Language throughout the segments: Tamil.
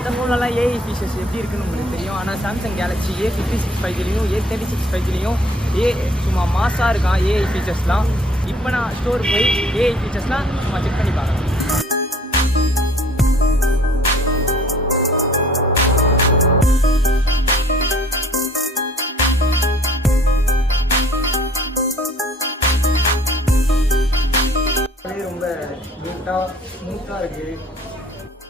மற்ற ஃபோன்லலாம் ஏஐ ஃபீச்சர்ஸ் எப்படி இருக்குன்னு உங்களுக்கு தெரியும். ஆனால் சாம்சங் கேலக்ஸி A56 5Gலையும் A36 5Gலையும் சும்மா மாசாக இருக்கான் ஏஐ ஃபீச்சர்ஸ்லாம். இப்போ நான் ஸ்டோர் போய் ஏஐ ஃபீச்சர்ஸ்லாம் சும்மா செக் பண்ணி பார்க்கலாம். ரொம்ப நீட்டாக ஸ்மூத்தாக இருக்குது.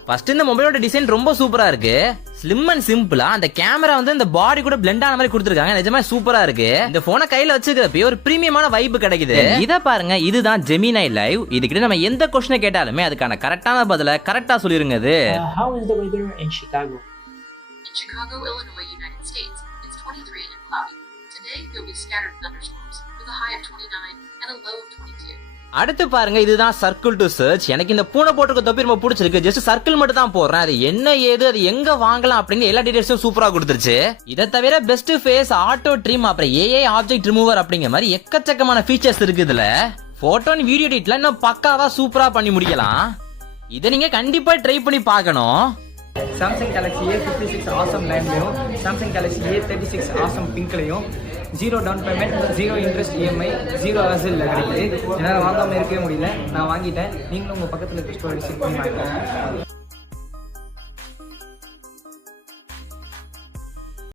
ஃபர்ஸ்ட் இந்த மொபைலோட டிசைன் ரொம்ப சூப்பரா இருக்கு. ஸ்லிம் அண்ட் சிம்பிளா அந்த கேமரா வந்து இந்த பாடி கூட பிளெண்ட் ஆன மாதிரி கொடுத்துருக்காங்க. நிஜமா சூப்பரா இருக்கு. இந்த போனை கையில வச்சுக்கிறப்ப ஒரு பிரீமியமான வைப் கிடைக்குது. இத பாருங்க, இதுதான் ஜெமினை லைவ். இதுக்கிட்ட நம்ம எந்த கொஸ்டினை கேட்டாலுமே அதுக்கான கரெக்டான பதில கரெக்டா சொல்லிருங்க. How is the weather in Chicago? In Chicago, Illinois, United States, it's 23 and cloudy. Today, there'll be scattered thunderstorms with a high of 29 and a low of 22. அடுத்து பாருங்க, இதுதான் சர்க்கிள் டு சர்ச். எனக்கு இந்த பூனை போட்டுக்க தொப்பி ரொம்ப பிடிச்சிருக்கு. ஜஸ்ட் சர்க்கிள் மட்டும் தான் போடுறேன். அது என்ன ஏது, அது எங்க வாங்கலாம் அப்படின்னு எல்லா டீடைல்ஸும் சூப்பரா கொடுத்துருச்சு. இதை தவிர பெஸ்ட் ஃபேஸ், ஆட்டோ ட்ரிம், அப்புறம் ஏஐ ஆப்ஜெக்ட் ரிமூவர் அப்படிங்கிற மாதிரி எக்கச்சக்கமான ஃபீச்சர்ஸ் இருக்கு. இதுல போட்டோ அண்ட் வீடியோ எடிட்ல இன்னும் பக்காவா சூப்பரா பண்ணி முடிக்கலாம். இதை நீங்க கண்டிப்பா ட்ரை பண்ணி பார்க்கணும். சாம்சங் கேலக்ஸி A56 ஆசம் லைன்லையும் சாம்சங் கேலக்ஸி A36 ஆசம் பிங்க்லையும் 0 down payment, 0 interest EMI, 0 hassle கிடைக்குது. என்னால் வாங்காமல் இருக்கவே முடியல. நான் வாங்கிட்டேன். நீங்களும் உங்கள் பக்கத்தில் இருக்க ஸ்டோர் விசிட் பண்ணி வாங்கிக்கோங்க.